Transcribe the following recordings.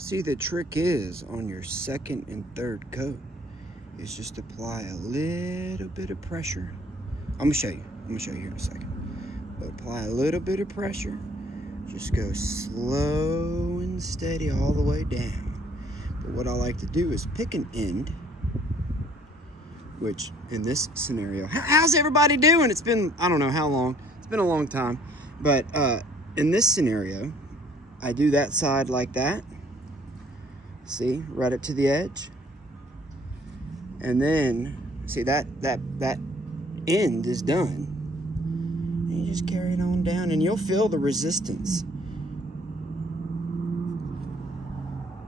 See, the trick is on your second and third coat is just apply a little bit of pressure. I'm gonna show you here in a second. But apply a little bit of pressure. Just go slow and steady all the way down. But what I like to do is pick an end, which in this scenario, how's everybody doing? It's been, I don't know how long. It's been a long time. But in this scenario, I do that side like that. See, right up to the edge. And then, see, that end is done. And you just carry it on down and you'll feel the resistance.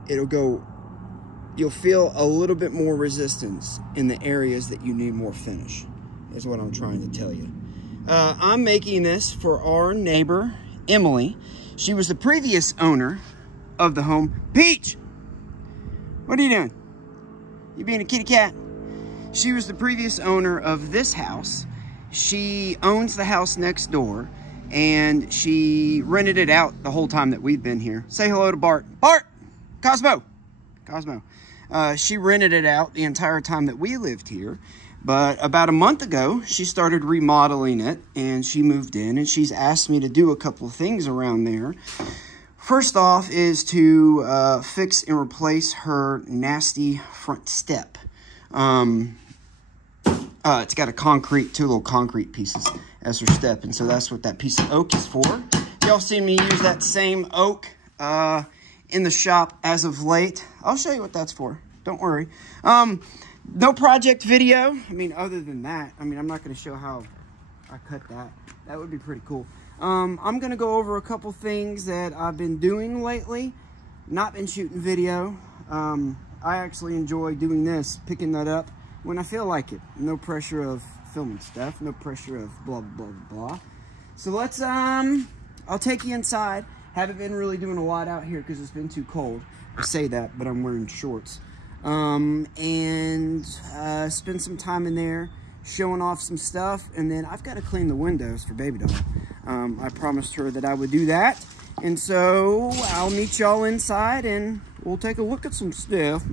You'll feel a little bit more resistance in the areas that you need more finish, is what I'm trying to tell you. I'm making this for our neighbor, Emily. She was the previous owner of the home. Peach! What are you doing? You being a kitty cat? She was the previous owner of this house. She owns the house next door, and she rented it out the whole time that we've been here. Say hello to Bart. Bart! Cosmo! Cosmo. She rented it out the entire time that we lived here. But about a month ago, she started remodeling it, and she moved in, and she's asked me to do a couple of things around there. First off is to fix and replace her nasty front step. It's got two little concrete pieces as her step, and so that's what that piece of oak is for. Y'all seen me use that same oak in the shop as of late. I'll show you what that's for. Don't worry. No project video. I mean, other than that, I mean, I'm not going to show how I cut that. That would be pretty cool. I'm going to go over a couple things that I've been doing lately. Not been shooting video. I actually enjoy doing this, picking that up when I feel like it. No pressure of filming stuff. No pressure of blah, blah, blah, blah. So let's, I'll take you inside. Haven't been really doing a lot out here because it's been too cold. I say that, but I'm wearing shorts. And spend some time in there showing off some stuff, and then I've got to clean the windows for Baby Doll. I promised her that I would do that, and so I'll meet y'all inside and we'll take a look at some stuff.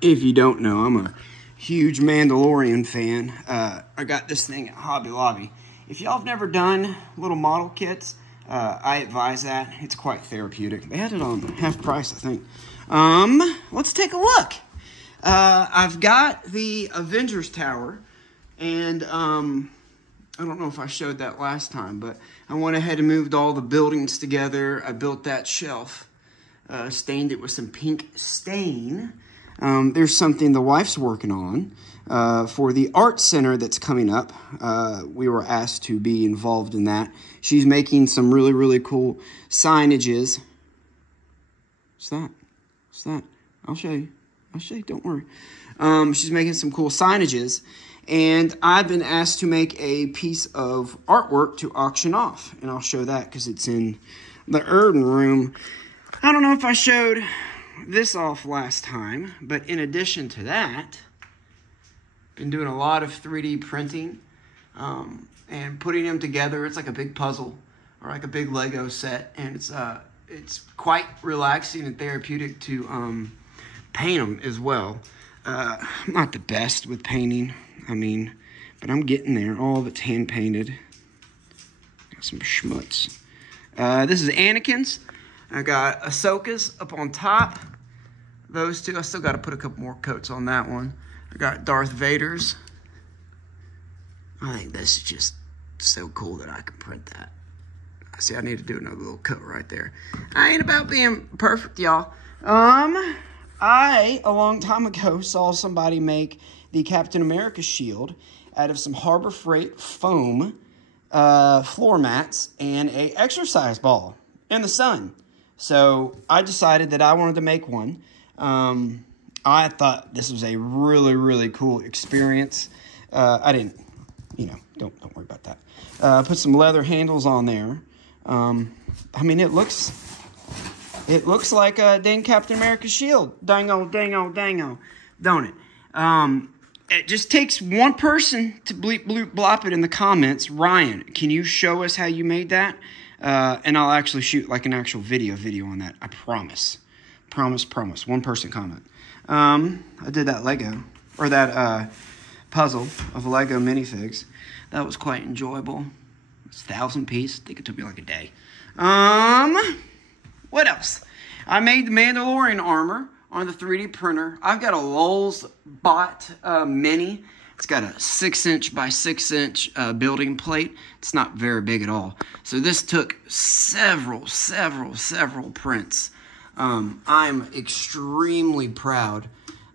If you don't know, I'm a huge Mandalorian fan. I got this thing at Hobby Lobby. If y'all have never done little model kits, I advise that. It's quite therapeutic. They had it on half price, I think. Let's take a look. I've got the Avengers Tower, and I don't know if I showed that last time, but I went ahead and moved all the buildings together. I built that shelf, stained it with some pink stain. There's something the wife's working on for the art center that's coming up. We were asked to be involved in that. She's making some really, really cool signages. What's that? What's that? I'll show you. I'll show you. Don't worry. She's making some cool signages. And I've been asked to make a piece of artwork to auction off. And I'll show that because it's in the Erden room. I don't know if I showed this off last time, but in addition to that, been doing a lot of 3D printing and putting them together. It's like a big puzzle or like a big Lego set, and it's quite relaxing and therapeutic to paint them as well. I'm not the best with painting, I mean, but I'm getting there. All of it's hand painted. Got some schmutz. This is Anakin's. I got Ahsoka's up on top. Those two. I still got to put a couple more coats on that one. I got Darth Vader's. I think this is just so cool that I can print that. See, I need to do another little coat right there. I ain't about being perfect, y'all. I, a long time ago, saw somebody make the Captain America shield out of some Harbor Freight foam floor mats and a exercise ball in the sun. So I decided that I wanted to make one. I thought this was a really, really cool experience. I didn't, you know, don't worry about that. Put some leather handles on there. I mean, it looks like a dang Captain America shield. Dango, dango, dango, don't it? It just takes one person to bleep, bloop, blop it in the comments. Ryan, can you show us how you made that? And I'll actually shoot like an actual video on that. I promise. Promise. One person comment. I did that Lego, or that puzzle of Lego minifigs. That was quite enjoyable. It's 1,000 piece. I think it took me like a day. What else? I made the Mandalorian armor on the 3D printer. I've got a Lowe's Bot Mini. It's got a 6" by 6" building plate. It's not very big at all. So this took several prints. I'm extremely proud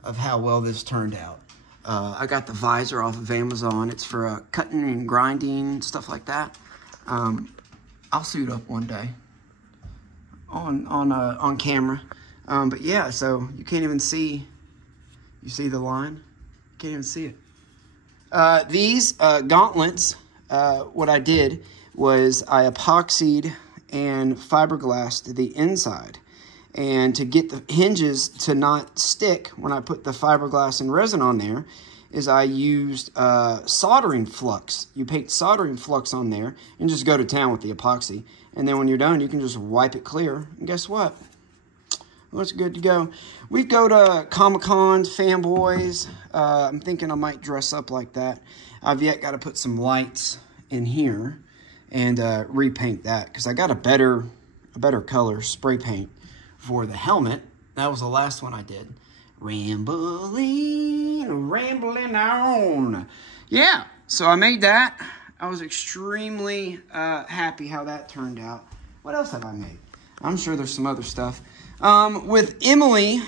of how well this turned out. I got the visor off of Amazon. It's for cutting and grinding, stuff like that. I'll suit up one day on camera. But yeah, so you can't even see. You see the line? You can't even see it. These gauntlets, what I did was I epoxied and fiberglassed the inside. And to get the hinges to not stick when I put the fiberglass and resin on there is I used soldering flux. You paint soldering flux on there and just go to town with the epoxy. And then when you're done, you can just wipe it clear. And guess what? Well, it's good to go. We go to Comic-Cons, fanboys. I'm thinking I might dress up like that. I've yet got to put some lights in here and repaint that because I got a better color spray paint for the helmet. That was the last one I did. Rambling on. Yeah, so I made that. I was extremely happy how that turned out. What else have I made? I'm sure there's some other stuff. With Emily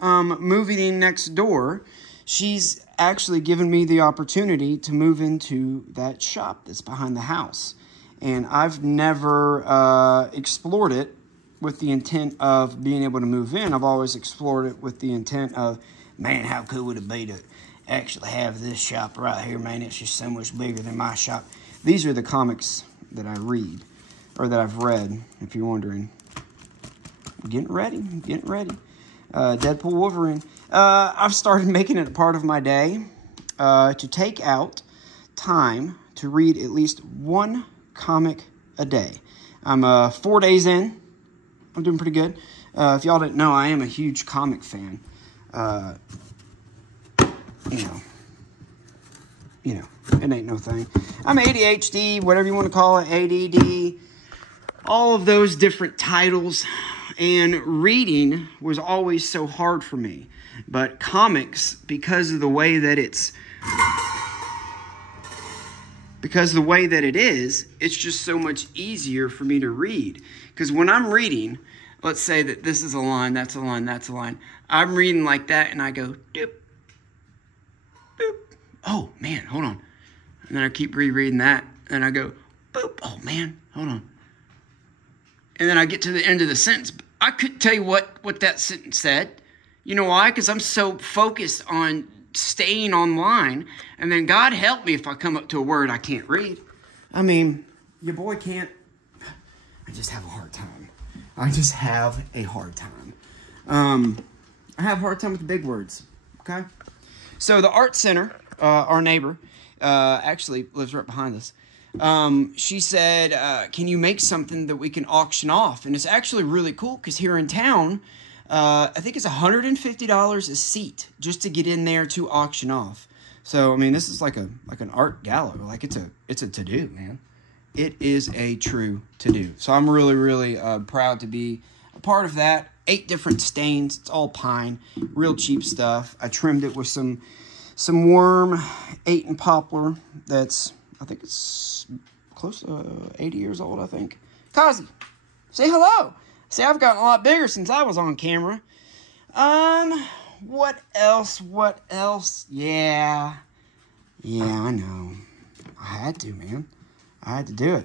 moving in next door, she's actually given me the opportunity to move into that shop that's behind the house. And I've never explored it with the intent of being able to move in. I've always explored it with the intent of, man, how cool would it be to actually have this shop right here, man? It's just so much bigger than my shop. These are the comics that I read, or that I've read, if you're wondering. I'm getting ready. Deadpool Wolverine. I've started making it a part of my day to take out time to read at least one comic a day. I'm 4 days in. I'm doing pretty good. If y'all didn't know, I am a huge comic fan. You know, it ain't no thing. I'm ADHD, whatever you want to call it, ADD, all of those different titles. And reading was always so hard for me. But comics, because of the way that it is, it's just so much easier for me to read. Because when I'm reading, let's say that this is a line, that's a line, that's a line. I'm reading like that, and I go, doop, boop. Oh, man, hold on. And then I keep rereading that, and I go, boop. Oh, man, hold on. And then I get to the end of the sentence. I couldn't tell you what that sentence said. You know why? Because I'm so focused on staying online. And then God help me if I come up to a word I can't read. I mean, your boy can't. I just have a hard time. I have a hard time with the big words. Okay? So the art center, our neighbor, actually lives right behind us. She said, can you make something that we can auction off? And it's actually really cool because here in town, I think it's $150 a seat just to get in there to auction off. So, I mean, this is like an art gallery. Like it's a to-do, man. It is a true to-do. So I'm really, really proud to be a part of that. 8 different stains. It's all pine. Real cheap stuff. I trimmed it with some worm, 8 and poplar. That's, I think it's close to 80 years old, I think. Kazi, say hello. See, I've gotten a lot bigger since I was on camera. What else? Yeah, I know. I had to, man. I had to do it.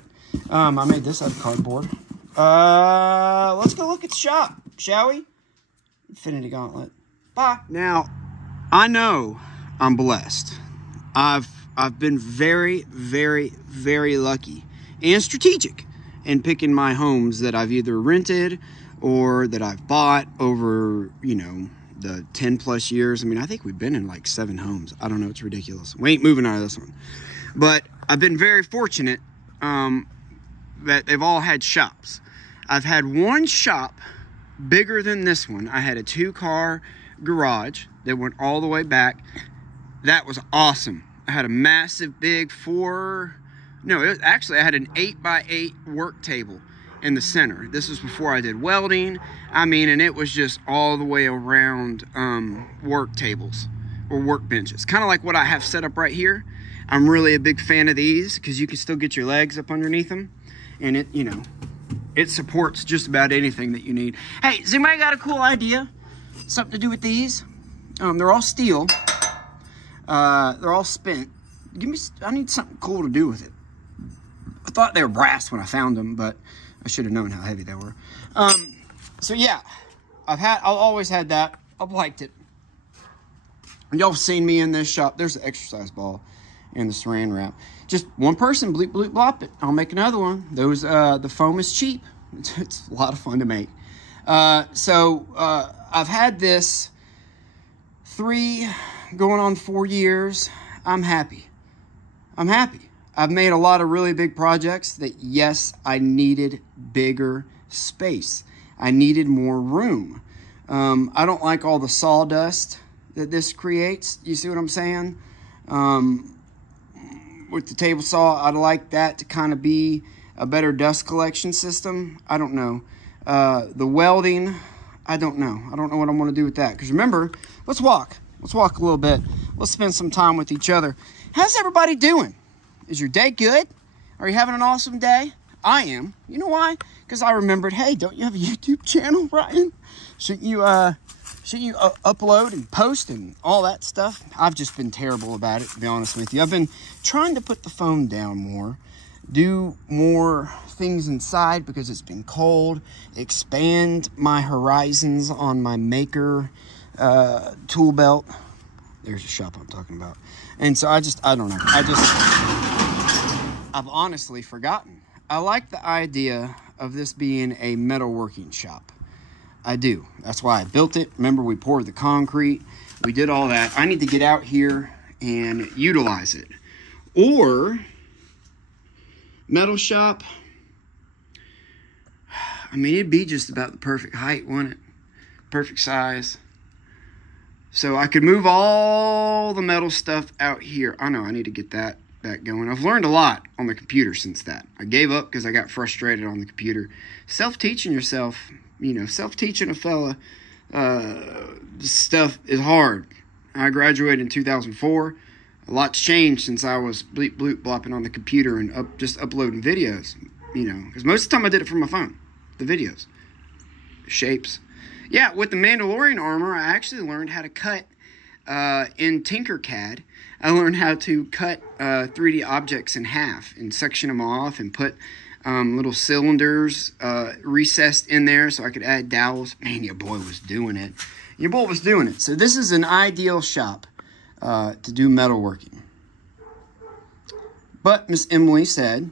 I made this out of cardboard. Let's go look at the shop, shall we? Infinity Gauntlet. Bye. Now, I know I'm blessed. I've been very, very, very lucky and strategic in picking my homes that I've either rented or that I've bought over, the 10 plus years. I mean, I think we've been in like 7 homes. I don't know. It's ridiculous. We ain't moving out of this one. But I've been very fortunate that they've all had shops. I've had one shop bigger than this one. I had a 2-car garage that went all the way back. That was awesome. I had a massive big I had an 8x8 work table in the center. This was before I did welding. I mean, and it was just all the way around work tables or workbenches. Kind of like what I have set up right here. I'm really a big fan of these because you can still get your legs up underneath them. And it, you know, it supports just about anything that you need. Hey, has anybody got a cool idea? Something to do with these? They're all steel. They're all spent. I need something cool to do with it. I thought they were brass when I found them, but I should have known how heavy they were. So yeah, I've always had that. I've liked it. Y'all seen me in this shop. There's the exercise ball and the saran wrap. Just one person, bleep, bleep, blop it. I'll make another one. Those, the foam is cheap. It's a lot of fun to make. I've had this 3 going on 4 years. I'm happy. I'm happy. I've made a lot of really big projects that, yes, I needed bigger space. I needed more room. I don't like all the sawdust that this creates. You see what I'm saying? With the table saw, I'd like that to kind of be a better dust collection system. I don't know. The welding, I don't know. I don't know what I'm going to do with that. Because remember, let's walk. Let's walk a little bit. Let's spend some time with each other. How's everybody doing? Is your day good? Are you having an awesome day? I am. You know why? Because I remembered, hey, don't you have a YouTube channel, Ryan? Shouldn't you upload and post and all that stuff? I've just been terrible about it, to be honest with you. I've been trying to put the phone down more, do more things inside because it's been cold, expand my horizons on my Maker tool belt. There's a shop I'm talking about. And so I don't know. I've honestly forgotten. I like the idea of this being a metalworking shop. I do. That's why I built it. Remember, we poured the concrete. We did all that. I need to get out here and utilize it. Or, metal shop. I mean, it'd be just about the perfect height, wouldn't it? Perfect size. So I could move all the metal stuff out here. I know I need to get that going. I've learned a lot on the computer since that. I gave up because I got frustrated on the computer. Self-teaching yourself, you know, self-teaching a fella stuff is hard. I graduated in 2004. A lot's changed since I was bleep bloop blopping on the computer and just uploading videos, you know, because most of the time I did it from my phone, the videos, shapes. Yeah, with the Mandalorian armor, I actually learned how to cut in Tinkercad. I learned how to cut 3D objects in half and section them off and put little cylinders recessed in there so I could add dowels. Man, your boy was doing it. Your boy was doing it. So this is an ideal shop to do metalworking. But Miss Emily said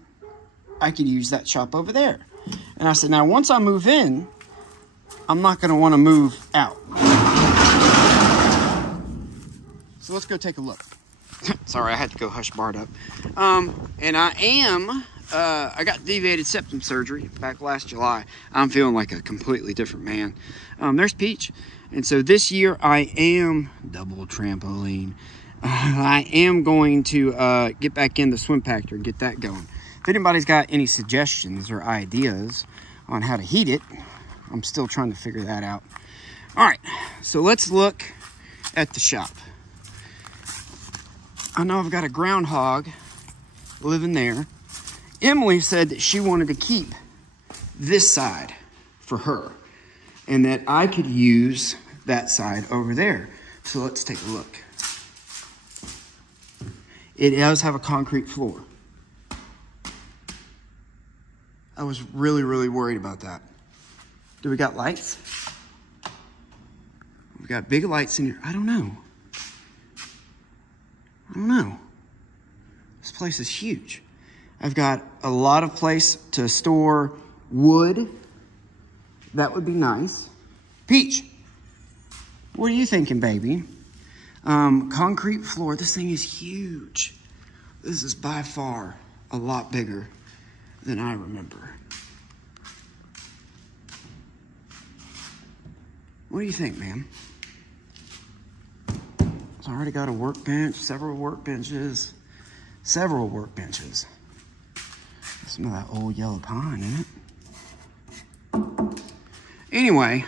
I could use that shop over there. And I said, now once I move in, I'm not going to want to move out. So let's go take a look. Sorry, I had to go hush barred up. And I got deviated septum surgery back last July. I'm feeling like a completely different man. There's Peach. And so this year I am double trampoline. I am going to get back in the swim pactor and get that going. If anybody's got any suggestions or ideas on how to heat it, I'm still trying to figure that out. All right, so let's look at the shop. I know I've got a groundhog living there. Emily said that she wanted to keep this side for her and that I could use that side over there. So let's take a look. It does have a concrete floor. I was really, really worried about that. Do we got lights? We got big lights in here. I don't know. This place is huge. I've got a lot of place to store wood. That would be nice. Peach, what are you thinking, baby? Concrete floor. This thing is huge. This is by far a lot bigger than I remember. What do you think, ma'am? It's already got a workbench, several workbenches. Smell that old yellow pine in it. Anyway,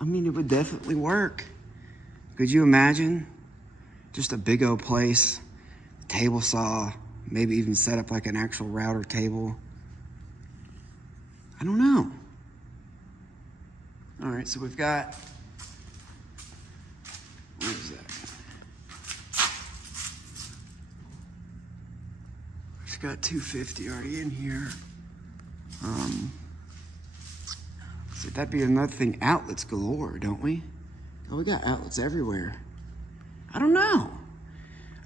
I mean, it would definitely work. Could you imagine just a big old place, table saw, maybe even set up like an actual router table? I don't know. All right, so we've got, what is that? We've got 250 already in here. So that'd be another thing, outlets galore, don't we? Oh, we got outlets everywhere. I don't know.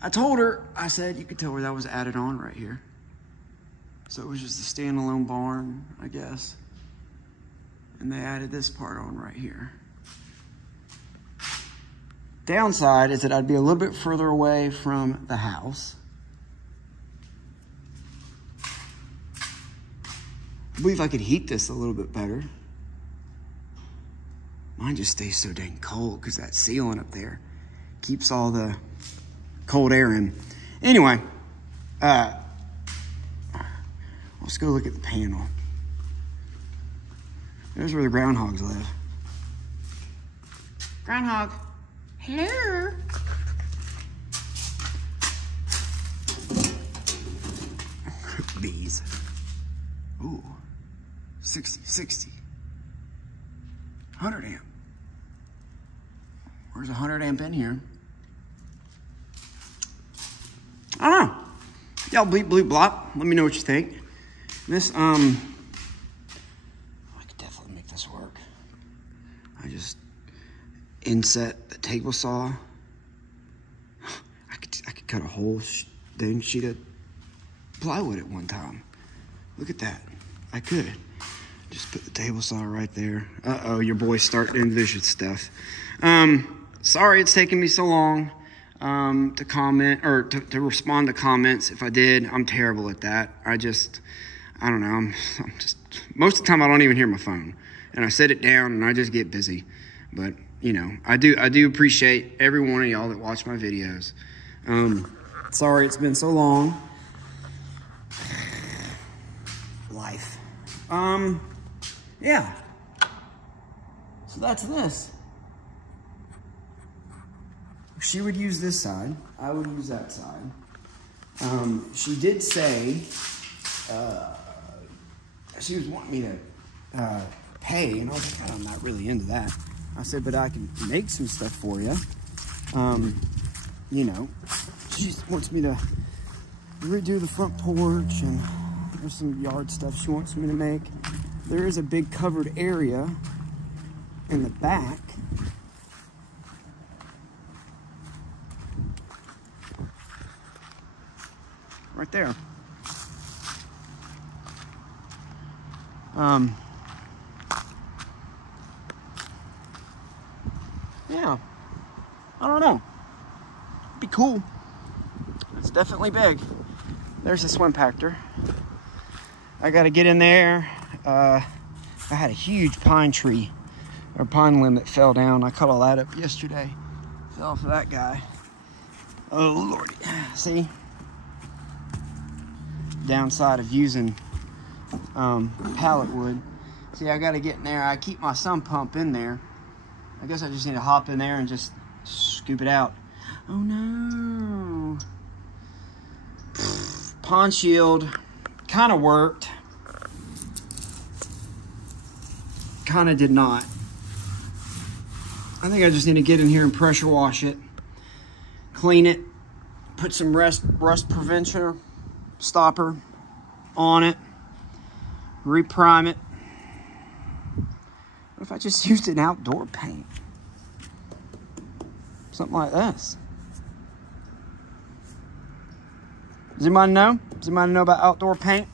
I told her, I said, you could tell where that was added on right here. So it was just a standalone barn, I guess. And they added this part on right here. Downside is that I'd be a little bit further away from the house. I believe I could heat this a little bit better. Mine just stays so dang cold because that ceiling up there keeps all the cold air in. Anyway, let's go look at the panel. There's where the groundhogs live. Groundhog, hello. Bees. Ooh, 60. 100 amp. Where's 100 amp in here? I don't know. Y'all bleep, bloop, blop. Let me know what you think. This, I could definitely make this work. I just inset the table saw. I could cut a whole dang sheet of plywood at one time. Look at that. I could. Just put the table saw right there. Uh-oh, your boy's starting to envision stuff. Sorry it's taking me so long to comment or to respond to comments. If I did, I'm terrible at that. I don't know. I'm just, most of the time I don't even hear my phone. And I set it down and I just get busy. But, you know, I do appreciate every one of y'all that watch my videos. Sorry it's been so long. Life. Yeah. So that's this. She would use this side. I would use that side. She did say she was wanting me to pay, and I was like, I'm not really into that. I said, but I can make some stuff for you. You know, she just wants me to redo the front porch, and there's some yard stuff she wants me to make. There is a big covered area in the back. Right there. Yeah, I don't know. It'd be cool. It's definitely big. There's the swim pactor. I got to get in there. I had a huge pine tree or pine limb that fell down. I cut all that up yesterday. Fell off of that guy. Oh Lordy. See? Downside of using pallet wood. See, I got to get in there. I keep my sump pump in there. I guess I just need to hop in there and just scoop it out. Oh no. Pond shield kind of worked. Kind of did not. I think I just need to get in here and pressure wash it. Clean it. Put some rust prevention stopper on it. Reprime it. What if I just used an outdoor paint? Something like this. Does anybody know? Does anybody know about outdoor paint?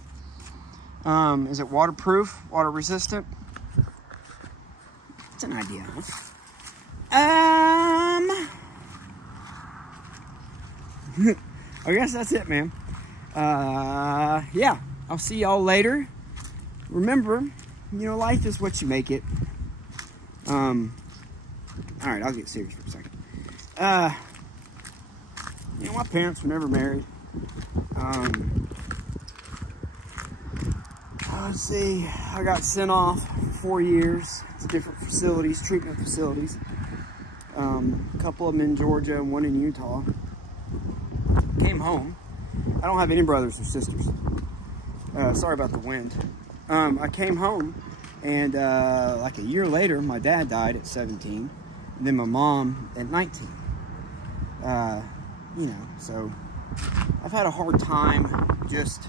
Is it waterproof, water resistant? It's an idea. I guess that's it, man. Yeah, I'll see y'all later. Remember, you know, life is what you make it. All right, I'll get serious for a second. You know, my parents were never married. Let's see, I got sent off for 4 years to different facilities, treatment facilities. A couple of them in Georgia and one in Utah. Came home. I don't have any brothers or sisters. Sorry about the wind. I came home, and like a year later, my dad died at 17, and then my mom at 19. You know, so I've had a hard time just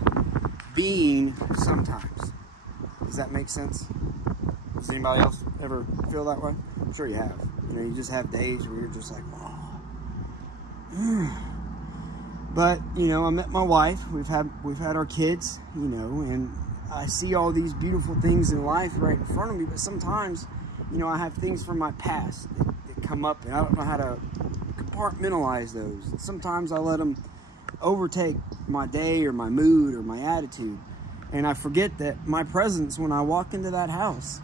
being sometimes. Does that make sense? Does anybody else ever feel that way? I'm sure you have. You know, you just have days where you're just like, oh. But, you know, I met my wife. We've had our kids, you know, and I see all these beautiful things in life right in front of me, but sometimes, you know, I have things from my past that come up, and I don't know how to compartmentalize those. And sometimes I let them overtake my day or my mood or my attitude, and I forget that my presence when I walk into that house,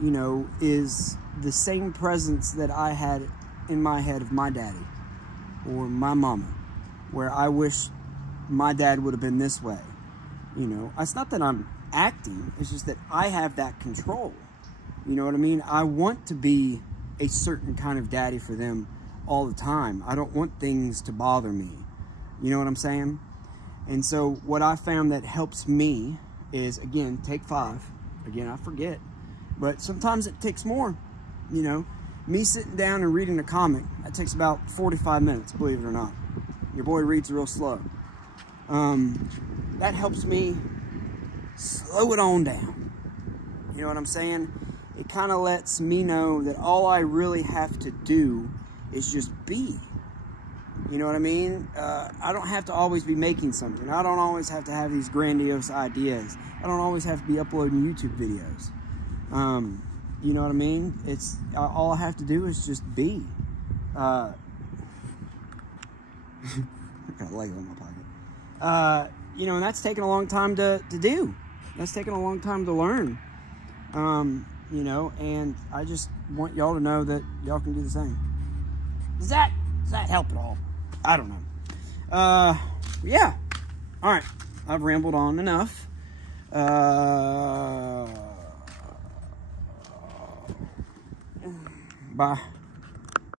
you know, is the same presence that I had in my head of my daddy or my mama, where I wish my dad would have been this way. You know, it's not that I'm acting, it's just that I have that control. You know what I mean? I want to be a certain kind of daddy for them all the time. I don't want things to bother me. You know what I'm saying? And so what I found that helps me is, again, take 5. Again, I forget. But sometimes it takes more. You know, me sitting down and reading a comic, that takes about 45 minutes, believe it or not. Your boy reads real slow. That helps me slow it on down. You know what I'm saying? It kind of lets me know that all I really have to do is just be. You know what I mean? I don't have to always be making something. I don't always have to have these grandiose ideas. I don't always have to be uploading YouTube videos. You know what I mean? It's all I have to do is just be. Got a Lego in my pocket. You know, and that's taken a long time to do. That's taken a long time to learn. You know, and I just want y'all to know that y'all can do the same. Does that help at all? I don't know. Yeah. All right. I've rambled on enough. Bye.